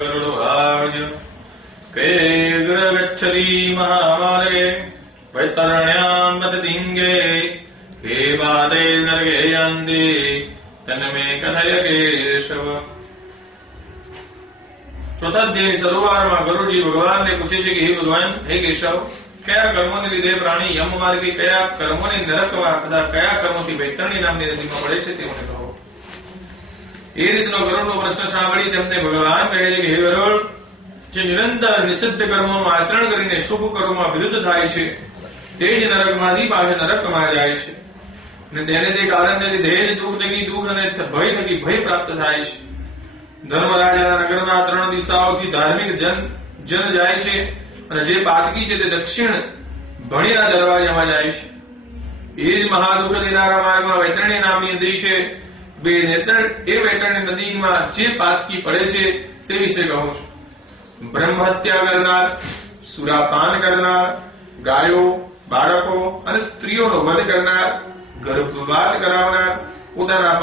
गरुडभाज गच्छति महामार्गे वैतरण्यां वदतिङ्गे हे बाधे नरके यन्ति तन्मे कथय केशव। ચોથા અધ્યાયની શરૂઆતમાં ગરુડજી ભગવાનને પૂછે છે કે હે ભગવાન, હે કેશવ, કયા કર્મોને લીધે પ્રાણી યમ માર્ગે, કયા કર્મોને નરકમાં તથા કયા કર્મોથી વૈતરણી નામની નદીમાં પડે છે તે મને કહો। એ રીતનો ગરુડનો પ્રશ્ન સાંભળી તેમને ભગવાન કહે છે કે હે ગરુડ, જે નિરંતર નિષિદ્ધ કર્મોનું આચરણ કરીને શુભ કર્મોમાં વિરુદ્ધ થાય છે તે જ નરકમાંથી પાછા નરકમાં જાય છે અને તેને તે કારણને લીધે જ દુઃખ થકી દુઃખ અને ભય થકી ભય પ્રાપ્ત થાય છે। ધર્મરાજાના નગરના 3 દિશાઓથી ધાર્મિક જન જાય છે અને જે પાતકી છે તે દક્ષિણ ભણીના દરવાજામાં જાય છે। એ જ મહાદુઃખ દેનારા માર્ગમાં વૈતરણી નામની નદી છે। એ વૈતરણી નદીમાં જે પાતકી પડે છે તે વિશે કહું છું। બ્રહ્મ હત્યા કરનાર, સુરાપાન કરનાર, ગાયો, બાળકો અને સ્ત્રીઓનો વધ કરનાર, ગર્ભપાત કરાવનાર, પોતાના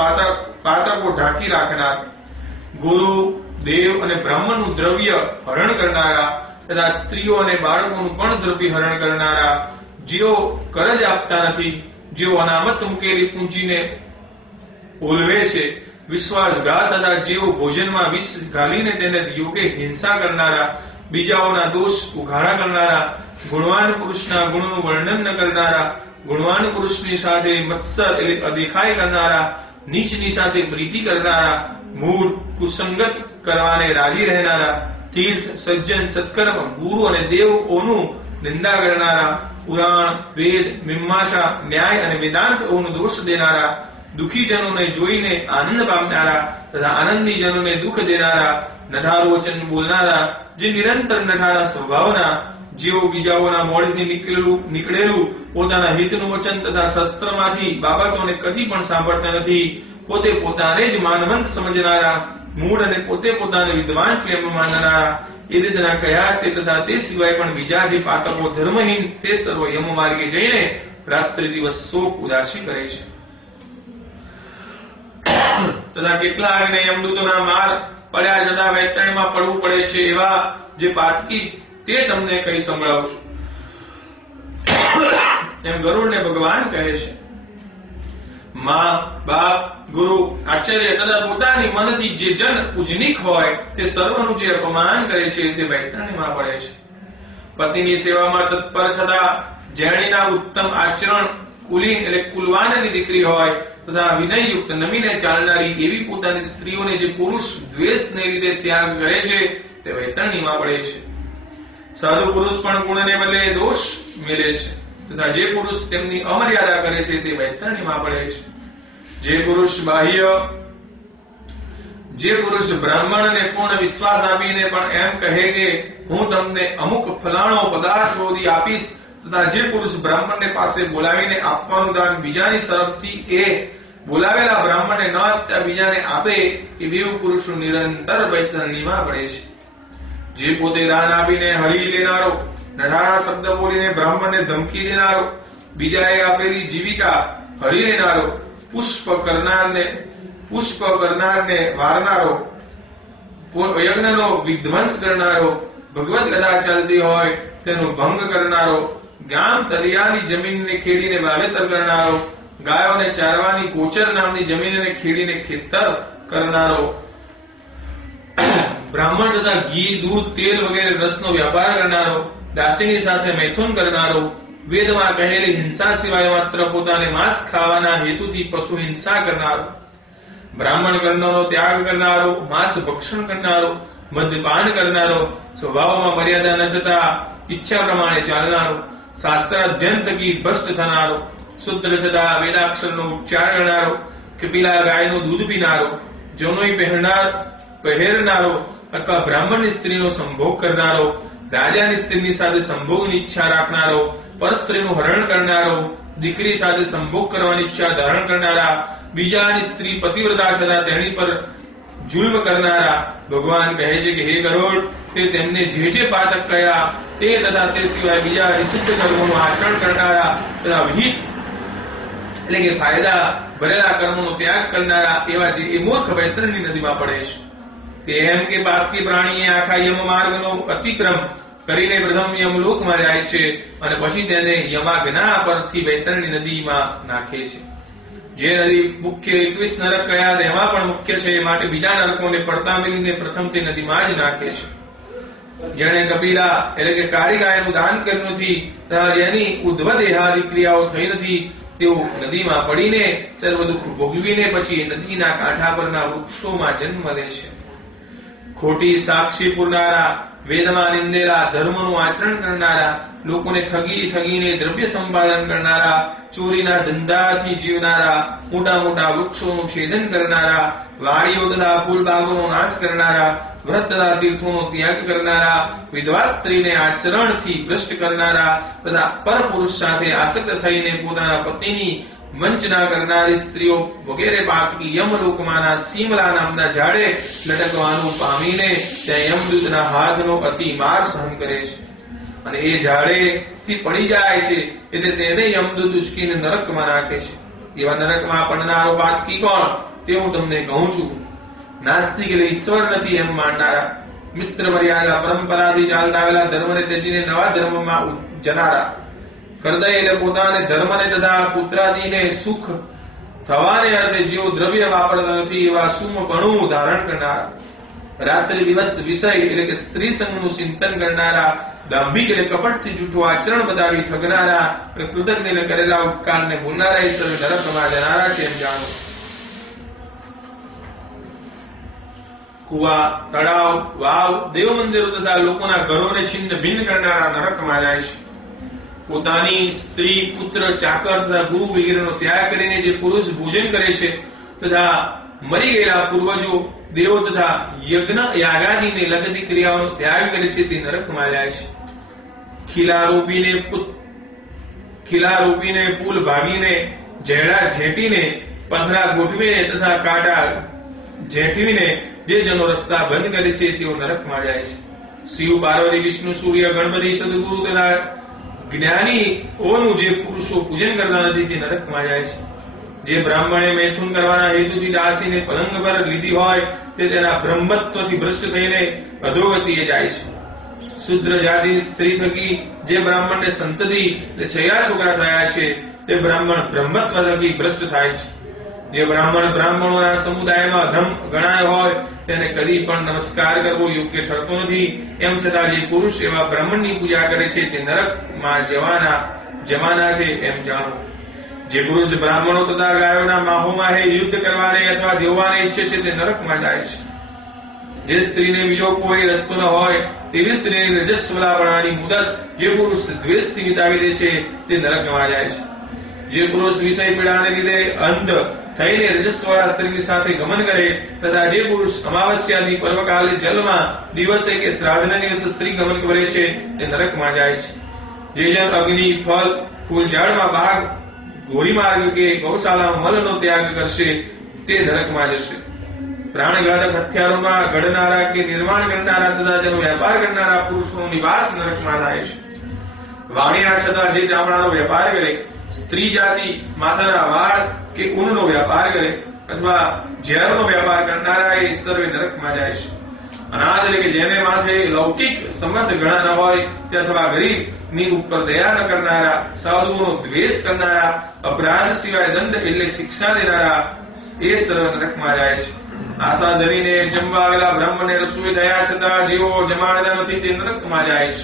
પાતકો ઢાંકી રાખનાર, ગુરુ, દેવ અને બ્રાહ્મણનું દ્રવ્ય હરણ કરનારા તથા સ્ત્રીઓ અને બાળકોનું પણ દ્રવ્ય હરણ કરનારા, જેઓ કરજ આપતા નથી, જેઓ અનામત મૂકેલી પૂંજીને ઓલવે છે, વિશ્વાસઘાત તથા જેઓ ભોજનમાં વિષ ઘાલીને તેને યોગ્ય હિંસા કરનારા, બીજાઓના દોષ ઉઘાડા કરનારા, ગુણવાન પુરુષના ગુણનું વર્ણન ન કરનારા, ગુણવાન પુરુષની સાથે મત્સર એટલે અદેખાઈ કરનારા, નીચની સાથે પ્રીતિ કરનારા, મૂળ કુસંગત કરવાને રાજી રહેનારા, તીર્થ, સજ્જન, સત્કર્મ, ગુરુ અને દેવોનું નિંદા કરનારા, પુરાણ, વેદ, મીમાંસા, ન્યાય અને વેદાંતોનું દોષ દેનારા, દુઃખી જનોને જોઈને આનંદ પામનારા તથા આનંદી જનોને દુઃખ દેનારા, નઠાર વચન બોલનારા, જે નિરંતર નઠારા સ્વભાવના, જેઓ બીજાઓના મોઢેથી નીકળેલું પોતાના હિતનું વચન તથા શસ્ત્રમાંથી બાબતોને કદી પણ સાંભળતા નથી, પોતે પોતાને જ માનવંત સમજનારા, મૂળ અને પોતે પોતાને વિદ્વાન છું એમ માનનારા, એ રીતના કયા તે તથા તે સિવાય પણ બીજા જે પાતકો ધર્મહીન તે સર્વ યમ માર્ગે જઈને રાત્રિ દિવસ શોક ઉદાસી કરે છે તથા કેટલાકને યમદૂતોના માર પડ્યા જતા વૈતરણીમાં પડવું પડે છે એવા જે પાતકી તે તમને કઈ સંભળાવું છું એમ ગરુડને ભગવાન કહે છે। માં, બાપ, ગુરુ, આચાર્ય તથા પોતાની મનથી જે જન પૂજનીક હોય તે સર્વનું જે અપમાન કરે છે તે વૈતરણીમાં પડે છે। પતિની સેવામાં તત્પર છતાં જેણીના ઉત્તમ આચરણ, કુલીન એટલે કુલવાનની દીકરી હોય તથા વિનયયુક્ત નમીને ચાલનારી એવી પોતાની સ્ત્રીઓને જે પુરુષ દ્વેષને લીધે ત્યાગ કરે છે તે વૈતરણીમાં પડે છે। સાધુ પુરુષ પણ ગુણને બદલે દોષ મેળે છે તથા જે પુરુષ તેમની અમર્યાદા કરે છે તે વૈતરણીમાં પડે છે। જે પુરુષ બ્રાહ્મણને પૂર્ણ વિશ્વાસ આપીને પણ એમ કહે કે હું તમને અમુક ફલાણો પદાર્થ રોધી આપીશ તથા જે પુરુષ બ્રાહ્મણને પાસે બોલાવીને આપવાનું દાન બીજાની તરફથી એ બોલાવેલા બ્રાહ્મણને ન આપતા બીજાને આપે એ બેઉ પુરુષો નિરંતર વૈતરણીમાં પડે છે। જે પોતે દાન આપીને હરી લેનારો, નઠારા શબ્દ બોલીને બ્રાહ્મણને ધમકી દેનારો, બીજાએ આપેલી જીવિકા હરી લેનારો, પુષ્પ કરનારને વારનારો, યજ્ઞનો વિધ્વંસ કરનારો, ભગવદ ગદા ચાલતી હોય તેનો ભંગ કરનારો, ગામ તળિયાની જમીનને ખેડીને વાવેતર કરનારો, ગાયોને ચારવાની ગોચર નામની જમીનને ખેડીને ખેતર કરનારો, બ્રાહ્મણ તથા ઘી, દૂધ, તેલ વગેરે રસનો વ્યાપાર કરનારો, દાસીની સાથે મૈથુન કરનારો, વેદમાં કહેલી હિંસા સિવાય માત્ર પોતાને માંસ ખાવાના હેતુથી પશુ હિંસા કરનારો, બ્રાહ્મણ કર્ણનો ત્યાગ કરનારો, માંસ ભક્ષણ કરનારો, મદ્યપાન કરનારો, સ્વભાવમાં મર્યાદા ન છતાં ઈચ્છા પ્રમાણે ચાલનારો, શાસ્ત્ર અધ્યયન થકી ભ્રષ્ટ થનારો, શુદ્ધ છતાં વેદાક્ષરનો ઉચ્ચાર કરનારો, કપિલા ગાયનું દૂધ પીનારો, જનોઈ પહેરનારો અથવા બ્રાહ્મણની સ્ત્રીનો સંભોગ કરનારો, રાજાની સ્ત્રીની સાથે સંભોગની ઈચ્છા રાખનારો, પરસ્ત્રીનું હરણ કરનારો, દીકરી સાથે સંભોગ કરવાની ઈચ્છા ધારણ કરનારા, બીજાની સ્ત્રી પતિવ્રતા છતાં તેની પર જુલ્મ કરનારા, ભગવાન કહે છે કે હે ગરુડ, તે તેમને જે પાતક કયા તે તથા તે સિવાય બીજા નિષિદ્ધ કર્મોનું આચરણ કરનારા તથા વિહિત એટલે કે ફાયદા ભરેલા કર્મોનો ત્યાગ કરનારા એવા જે એ મૂર્ખ વૈતરણી નદીમાં પડે છે। તે એમ કે પાતકી પ્રાણીએ આખા યમ માર્ગનો અતિક્રમ કરીને પ્રથમ યમલોકમાં જાય છે અને પછી તેને યમાગ્ના પરથી વૈતરણી નદીમાં નાખે છે. જે નદી મુખ્ય 21 નરક કયા તેમાં પણ મુખ્ય છે, માટે બીજા નરકોને પડતા મેલીને પ્રથમ તે નદીમાં જ નાખે છે. જેણે કપિલા એટલે કે કાળી ગાયનું દાન કર્યું નથી, જેની ઉદ્ધવ દેહાદી ક્રિયાઓ થઈ નથી, તેઓ નદીમાં પડીને સર્વ દુઃખ ભોગવીને પછી નદીના કાંઠા પરના વૃક્ષોમાં જન્મ લે છે. ખોટી સાક્ષી પૂરનારા, વેદમાં નિંદેલા, ધર્મનું આચરણ કરનારા, લોકોને ઠગીને દ્રવ્ય સંપાદન કરનારા, ચોરીના ધંધાથી જીવનારા, મોટા મોટા વૃક્ષોનું છેદન કરનારા, વાડીઓ તથા ફૂલ બાગોનો નાશ કરનારા, વ્રત તથા તીર્થોનો ત્યાગ કરનારા, વિધવા સ્ત્રીને આચરણથી ભ્રષ્ટ કરનારા તથા પરપુરુષ સાથે આસક્ત થઈને પોતાના પતિની વંચના કરનારી સ્ત્રીઓ વગેરે પાતકી યમલોકમાંના સીમલા નામના ઝાડે લટકવાનું પામીને ત્યાં યમદૂતના હાથનો અતિ માર સહન કરે છે અને એ ઝાડે થી પડી જાય છે, એટલે તેને યમદૂત ઉચકીને નરકમાં નાખે છે. એવા નરકમાં પડનારો પાતકી કોણ તે હું તમને કહું છું. નાસ્તિક એટલે ઈશ્વર નથી એમ માનનારા, મિત્ર મર્યાદા પરંપરાથી ચાલતા આવેલા ધર્મને ત્યજીને નવા ધર્મમાં જનારા, હૃદય એટલે પોતાને ધર્મને તથા પુત્રાદીને સુખ થવાને અર્થે જેઓ દ્રવ્ય વાપરતા નથી એવા સુમપણું ધારણ કરનારા, રાત્રિ દિવસ વિષય એટલે કે સ્ત્રી સંગનું ચિંતન કરનારા, દાંભિક એટલે કપટથી જૂઠું આચરણ બતાવી ઠગનારા અને કૃતજ્ઞને કરેલા ઉપકારને ભૂલનારા એ સર્વે નરકમાં જનારા છે એમ જાણો. કુવા, તળાવ, વાવ, દેવ મંદિરો તથા લોકોના ઘરોને છિન્ન ભિન્ન કરનારા નરકમાં જાય છે. પોતાની સ્ત્રી, પુત્ર, ચાકર તથા ગુરુ વગેરેનો ત્યાગ કરીને જે પુરુષ ભોજન કરે છે તથા મરી ગયેલા પૂર્વજો, દેવો તથા યજ્ઞ યાગાદીને લગતી ક્રિયાઓનો ત્યાગ કરે છે તે નરકમાં જાય છે. ખીલા રોપીને પુલ ભાગીને, જેડા ઝેટીને, પથરા ગોઠવીને તથા કાંટા ઝેઠવીને જે જનો રસ્તા બંધ કરે છે તેઓ નરકમાં જાય છે. શિવ, પાર્વતી, વિષ્ણુ, સૂર્ય, ગણપતિ, સદગુરુ તથા જ્ઞાનીઓનું જે પુરુષો પૂજન કરતા નથી તે નરકમાં જાય છે. જે બ્રાહ્મણે મૈથુન કરવાના હેતુથી દાસીને પલંગ પર લીધી હોય તે તેના બ્રહ્મત્વથી ભ્રષ્ટ થઈને અધોગતિએ જાય છે. શુદ્ર જાતિ સ્ત્રી થકી જે બ્રાહ્મણને સંતતિ એટલે 6 છોકરા થયા છે તે બ્રાહ્મણ બ્રહ્મત્વ થકી ભ્રષ્ટ થાય છે. જે બ્રાહ્મણોના સમુદાયમાં અધમ ગણાય હોય તેને કદી પણ નમસ્કાર કરવો યોગ્ય ઠરતો નથી. એમ છતાં જે પુરુષ એવા બ્રાહ્મણની પૂજા કરે છે તે નરકમાં જવાના છે એમ જાણો. જે પુરુષ બ્રાહ્મણો તથા ગાયોના માહોમાં યુદ્ધ કરવાને અથવા જોવાને ઈચ્છે છે તે નરકમાં જાય છે. જે સ્ત્રીને બીજો કોઈ રસ્તો ન હોય તેવી સ્ત્રીની રજસ્વલાપણાની મુદત જે પુરુષ દ્વેષથી વિતાવી દે છે તે નરકમાં જાય છે. જે પુરુષ વિષય પીડાને લીધે અંધ થઈને રજસ્વલા સ્ત્રીની સાથે ગમન કરે તથા જે પુરુષ અમાવસ્યાની પર્વકાલે જલમાં દિવસે કે શ્રાદ્ધના દિવસે સ્ત્રી ગમન કરે છે તે નરકમાં જાય છે. જે જન અગ્નિ, ફળ, ફૂલ, ઝાડમાં, બાગ, ઘોરી માર્ગ કે ગૌશાળામાં મલનો ત્યાગ કરશે તે નરકમાં જશે. પ્રાણઘાતક હથિયારોમાં ઘડનારા કે નિર્માણ કરનારા તથા તેનો વેપાર કરનારા પુરુષોનો નિવાસ નરકમાં થાય છે. વાણિયા છતાં જે ચામડાનો વેપાર કરે, સ્ત્રી જાતિ માથાના વાળ કે ઊનનો વ્યાપાર કરે અથવા ઝેરનો વ્યાપાર કરનારા એ સર્વે નરકમાં જાય છે. અનાથ એટલે કે જેને માથે લૌકિક સંબંધ ઘણા ન હોય તે અથવા ગરીબની ઉપર દયા ન કરનારા, સાધુઓનો દ્વેષ કરનારા, અપરાધ સિવાય દંડ એટલે શિક્ષા દેનારા એ સર્વ નરકમાં જાય છે. આશા ધરીને જમવા આવેલા બ્રાહ્મણને રસોઈ દયા છતાં જેઓ જમાડતા નથી તે નરકમાં જાય છે.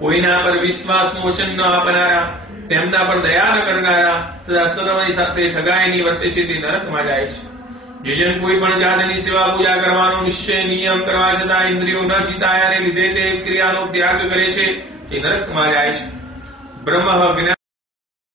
કોઈના પર વિશ્વાસનું વચન ન આપનારા, તેમના પર દયા ન કરનારા તથા સર્વની સાથે ઠગાઈની વર્તે છે તે નરકમાં જાય છે. જે જન કોઈ પણ જાતની સેવા પૂજા કરવાનો નિશ્ચય નિયમ કરવા છતાં ઇન્દ્રિયો ન જીતાયાને લીધે તે ક્રિયાનો ત્યાગ કરે છે તે નરકમાં જાય છે. બ્રહ્મ જ્ઞાન